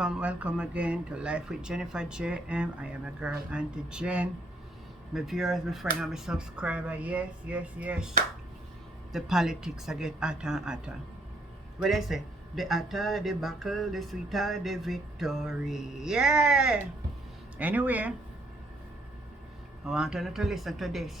welcome again to Life with Jennifer JM. I am a girl, Auntie Jen. My viewers, my friend, and my subscriber. Yes. The politics I get hotter and hotter. What they say? The hotter, the buckle, the sweeter, the victory. Yeah! Anyway, I want you to listen to this.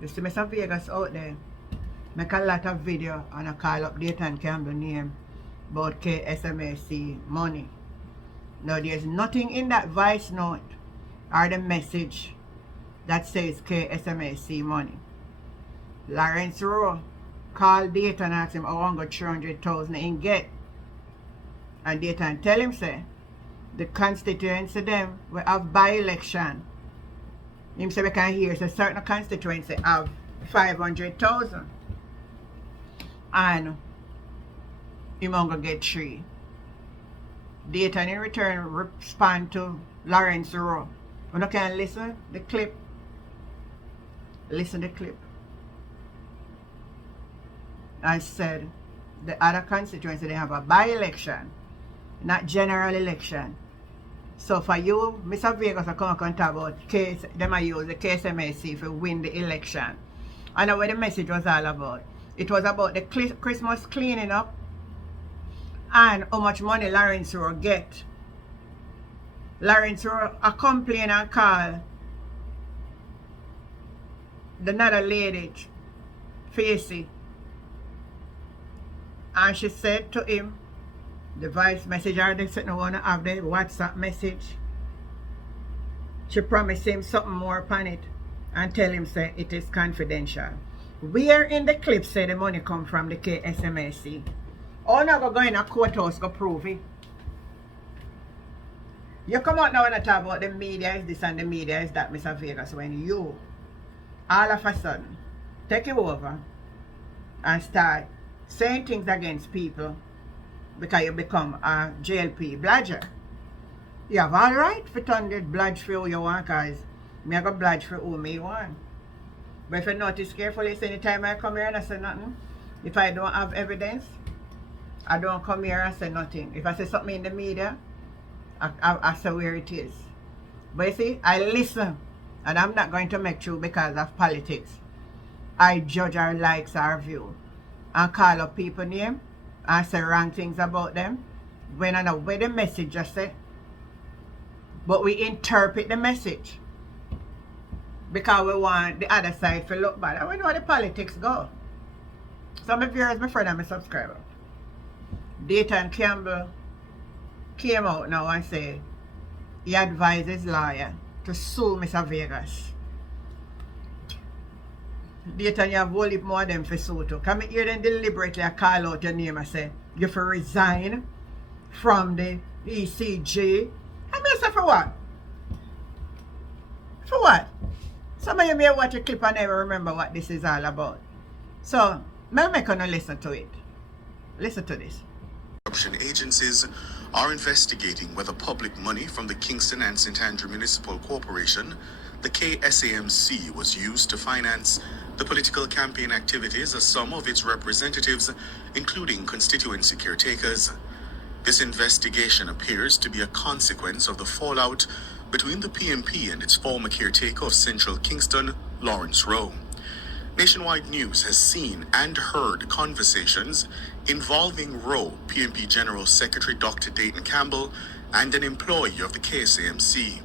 You see Mr. Vegas out there make a lot of video and I call up Dayton Campbell name about KSMAC money. Now there's nothing in that voice note or the message that says KSMAC money. Lawrence Rowe called Dayton and asked him, I want to go 300,000 in get. And Dayton tell him say the constituency them will have by-election. Him say we can hear so certain constituency have 500,000. And him gonna get 3. Dayton in return respond to Lawrence Rowe. You no can listen the clip. Listen the clip. I said the other constituency they have a by-election, not general election. So for you, Mr. Vegas I come and talk about case them I use the KSMAC to win the election. I know what the message was all about. It was about the Christmas cleaning up and how much money Lawrence Rowe get. Lawrence Rowe a complain and call the other lady, Facey. And she said to him, the voice message or they said no want to have the WhatsApp message. She promised him something more upon it and tell him say it is confidential. Where in the clip say the money come from the KSMAC? Oh, now go in a courthouse go prove it. You come out now and talk about the media is this and the media is that, Mr. Vegas, when you all of a sudden take it over and start saying things against people because you become a JLP bludger. You have all right for turn the bludge for who you want, because me I go bludge for who me want. But if you notice carefully, so anytime I come here and I say nothing, if I don't have evidence, I don't come here and say nothing. If I say something in the media, I say where it is. But you see, I listen, and I'm not going to make true because of politics. I judge our likes, our view, and call up people name, and say wrong things about them, when I know where the message just say. But we interpret the message because we want the other side to look bad. And we know how the politics go. So my viewers, my friend and my subscriber, Dayton Campbell came out now and said he advised his lawyer to sue Mr. Vegas. Dayton, you have a whole heap more of them for sue too. Come here then deliberately call out your name and say you have to resign from the ECG. I mean, say for what? For what? Some of you may watch a clip and never remember what this is all about. So, I'm going to listen to it. Listen to this. Corruption agencies are investigating whether public money from the Kingston and St. Andrew Municipal Corporation, the KSAMC, was used to finance the political campaign activities of some of its representatives, including constituency caretakers. This investigation appears to be a consequence of the fallout between the PNP and its former caretaker of Central Kingston, Lawrence Rowe. Nationwide News has seen and heard conversations involving Rowe, PNP General Secretary Dr. Dayton Campbell, and an employee of the KSAMC.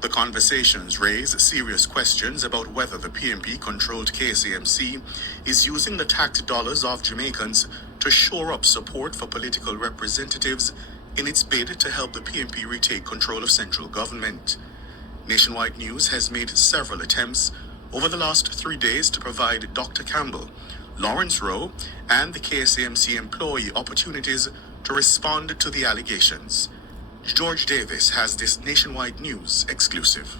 The conversations raise serious questions about whether the PNP-controlled KSAMC is using the tax dollars of Jamaicans to shore up support for political representatives in its bid to help the PNP retake control of central government. Nationwide News has made several attempts over the last 3 days to provide Dr. Campbell, Lawrence Rowe, and the KSAMC employee opportunities to respond to the allegations. George Davis has this Nationwide News exclusive.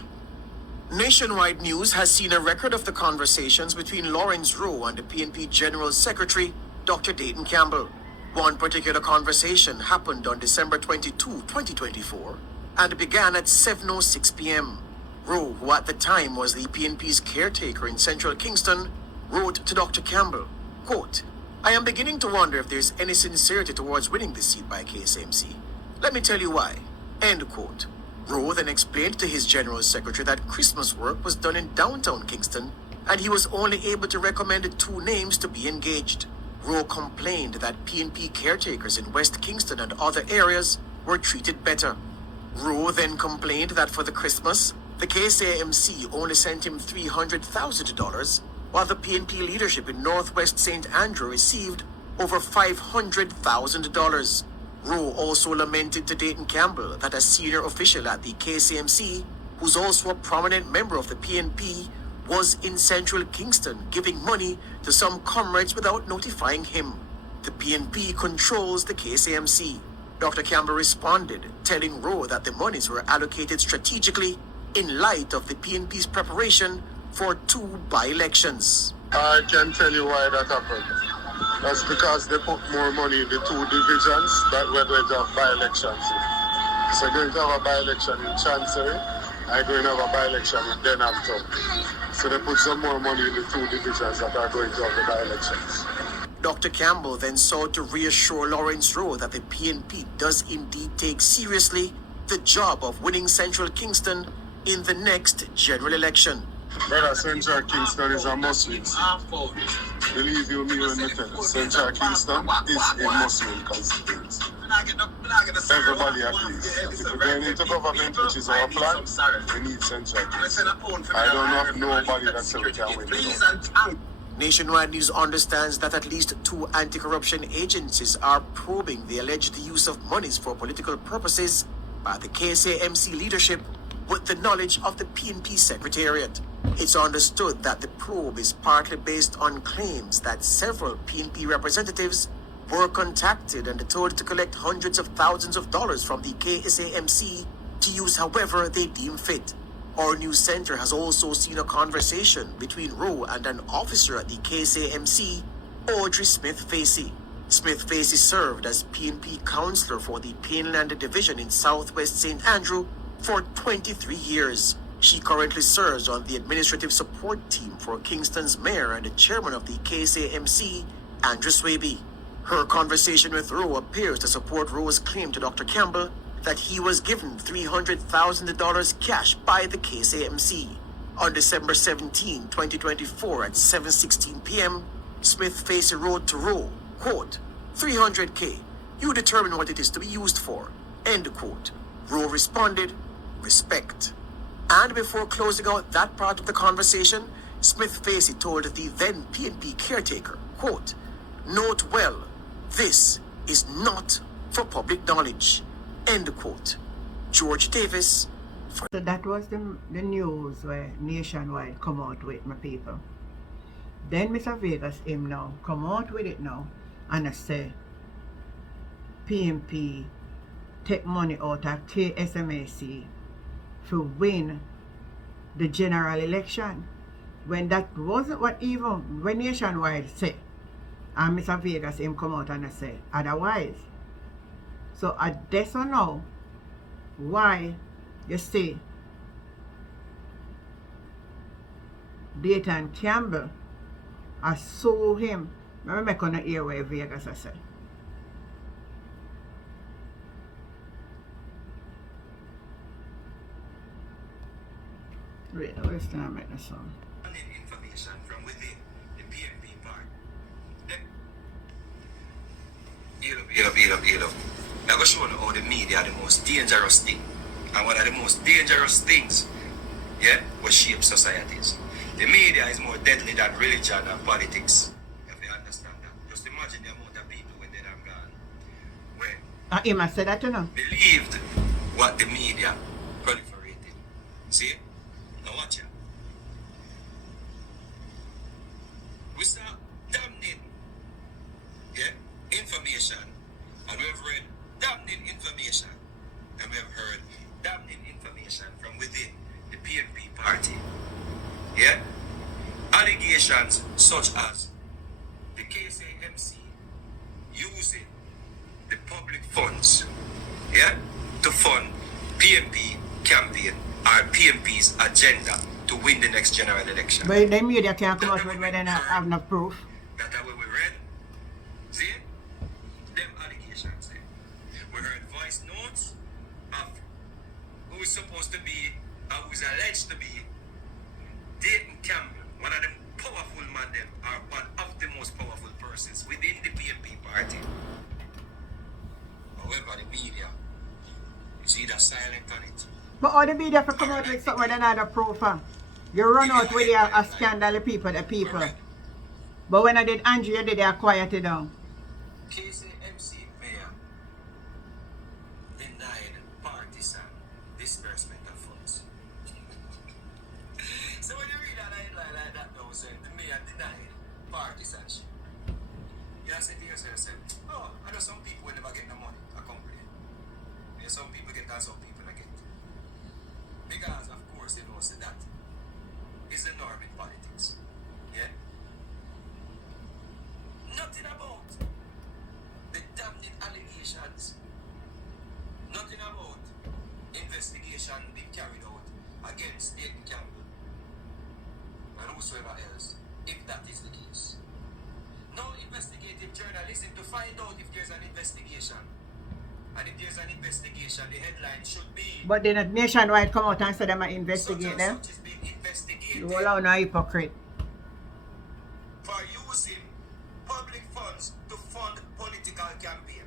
Nationwide News has seen a record of the conversations between Lawrence Rowe and the PNP General Secretary, Dr. Dayton Campbell. One particular conversation happened on December 22, 2024, and began at 7:06 p.m. Rowe, who at the time was the PNP's caretaker in Central Kingston, wrote to Dr. Campbell, quote, I am beginning to wonder if there's any sincerity towards winning this seat by KSMC. Let me tell you why. End quote. Rowe then explained to his general secretary that Christmas work was done in downtown Kingston, and he was only able to recommend 2 names to be engaged. Rowe complained that PNP caretakers in West Kingston and other areas were treated better. Rowe then complained that for the Christmas, the KSAMC only sent him $300,000, while the PNP leadership in Northwest St. Andrew received over $500,000. Rowe also lamented to Dayton Campbell that a senior official at the KSAMC, who's also a prominent member of the PNP, was in central Kingston giving money to some comrades without notifying him. The PNP controls the KSAMC. Dr. Campbell responded, telling Rowe that the monies were allocated strategically in light of the PNP's preparation for 2 by-elections. I can tell you why that happened. That's because they put more money in the 2 divisions that we're going to have by-elections in. So we're going to have a by-election in Chancery, I'm going to have a by-election in Denhampton. So they put some more money in the 2 divisions that are going to have the by-elections. Dr. Campbell then sought to reassure Lawrence Rowe that the PNP does indeed take seriously the job of winning Central Kingston in the next general election. Brother, Central Kingston is a Muslim. Believe you me when you tell you, Central Kingston is a Muslim constituency. Everybody agrees. If we're going into government, which is our plan, we need Central Kingston. I don't know nobody that says we can win it. Nationwide News understands that at least 2 anti-corruption agencies are probing the alleged use of monies for political purposes by the KSAMC leadership with the knowledge of the PNP Secretariat. It's understood that the probe is partly based on claims that several PNP representatives were contacted and told to collect hundreds of thousands of dollars from the KSAMC to use however they deem fit. Our news center has also seen a conversation between Rowe and an officer at the KSAMC, Audrey Smith-Facey. Smith-Facey served as PNP counselor for the Painland Division in Southwest St. Andrew for 23 years. She currently serves on the administrative support team for Kingston's mayor and the chairman of the KSAMC, Andrew Swaby. Her conversation with Rowe appears to support Rowe's claim to Dr. Campbell that he was given $300,000 cash by the KSAMC. On December 17, 2024 at 7:16 p.m., Smith-Facey wrote to Rowe, quote, "$300K, you determine what it is to be used for," end quote. Rowe responded, "Respect." And before closing out that part of the conversation, Smith-Facey told the then PNP caretaker, quote, "Note well, this is not for public knowledge," end quote. George Davis. So that was the news where Nationwide come out with, my people. Then Mr. Vegas him now come out with it now and I say PNP take money out of KSMAC to win the general election, when that wasn't what even when Nationwide said, and Mr. Vegas him come out and I say otherwise. So I just don't know why you see Dayton Campbell I saw him. Let me make on the ear where Vegas I say. Wait, where's the name of the song? Information from within the PNP part. Heal up. I'm going to show you how the media are the most dangerous thing. And one of the most dangerous things, what shapes societies. The media is more deadly than religion and politics. If you understand that. Just imagine the amount of people when they're gone. When He must say that you know. believed what the media proliferated. See? Now watch it. We saw damning information, and we have read damning information, and we have heard damning information from within the PNP party. Allegations such as the KSAMC using the public funds to fund PNP campaign or PNP's agenda to win the next general election. But the media can't come out with when they not have no proof. That's how we read. See? Them allegations there. We heard voice notes who's supposed to be, who's alleged to be, Dayton Campbell, one of them powerful man them, are one of the most powerful persons within the PNP party. However, the media is either silent on it. But all the media for come out with something with another proof. You run out with a scandal of people, the people. But when I did Andrew, you did it quiet it down. KCMC mayor denied partisan disbursement of funds. So when you read a headline like that now saying the mayor denied partisanship, you say to yourself, oh, I know some people will never get the money, I complain. Some people get and some people don't get. Because of course you know so that is the norm in politics. Yeah? Nothing about the damning allegations. Nothing about investigation being carried out against Dayton Campbell and whosoever else, if that is the case. No investigative journalism to find out if there's an investigation. And if there's an investigation, the headline should be... But then Nationwide come out and say them investigate them. Such is being investigated. You all are no hypocrite. For using public funds to fund political campaign.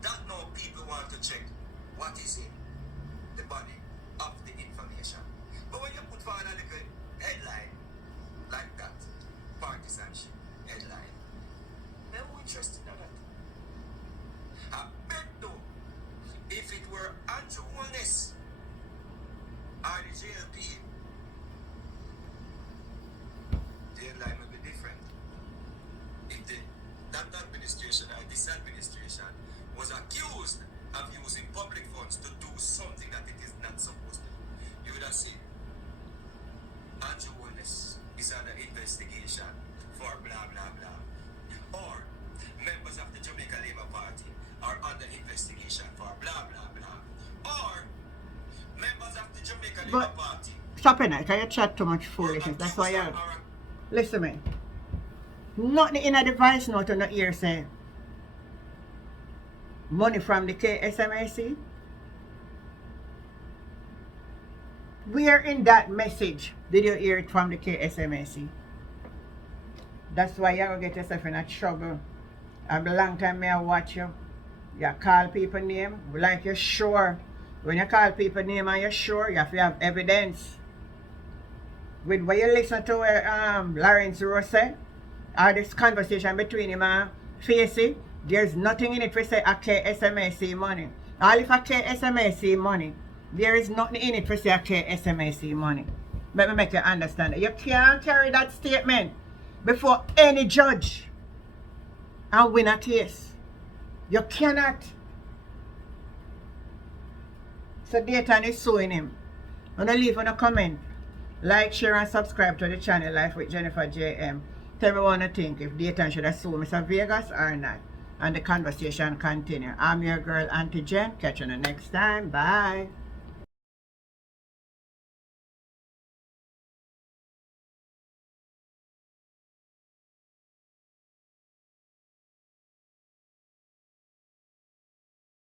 That now people want to check what is in the body of the information. But when you put forward a little headline like that, partisanship headline, then who interested in that? I bet though, if it were Andrew Wellness or the JLP, the headline would be different. If that administration or this administration was accused of using public funds to do something that it is not supposed to do, you would have seen Andrew Wellness is under investigation for blah blah blah. Or members of the Jamaica Labour Party are under investigation for blah blah blah. Or members of the Jamaica Labour Party. Stop it now, because you chat too much foolishness. That's why you... Listen to me. Nothing in a device note or no ear say money from the KSMAC. Where in that message did you hear it from the KSMAC? That's why you're going to get yourself in a trouble. And a long time I watch you. You call people name like you're sure. When you call people name and you're sure, you have to have evidence. With what you listen to Lawrence Rose said, or this conversation between him and Facey, there's nothing in it for say a KSMAC money. All if a KSMAC money, there is nothing in it for say a KSMAC money. Let me make you understand that. You can't carry that statement before any judge and win a case. You cannot. So Dayton is suing him. I'm going to leave on a comment. Like, share and subscribe to the channel Life with Jennifer JM. Tell me what you think, if Dayton should have sued Mr. Vegas or not. And the conversation continue. I'm your girl Auntie Jen. Catch you the next time. Bye.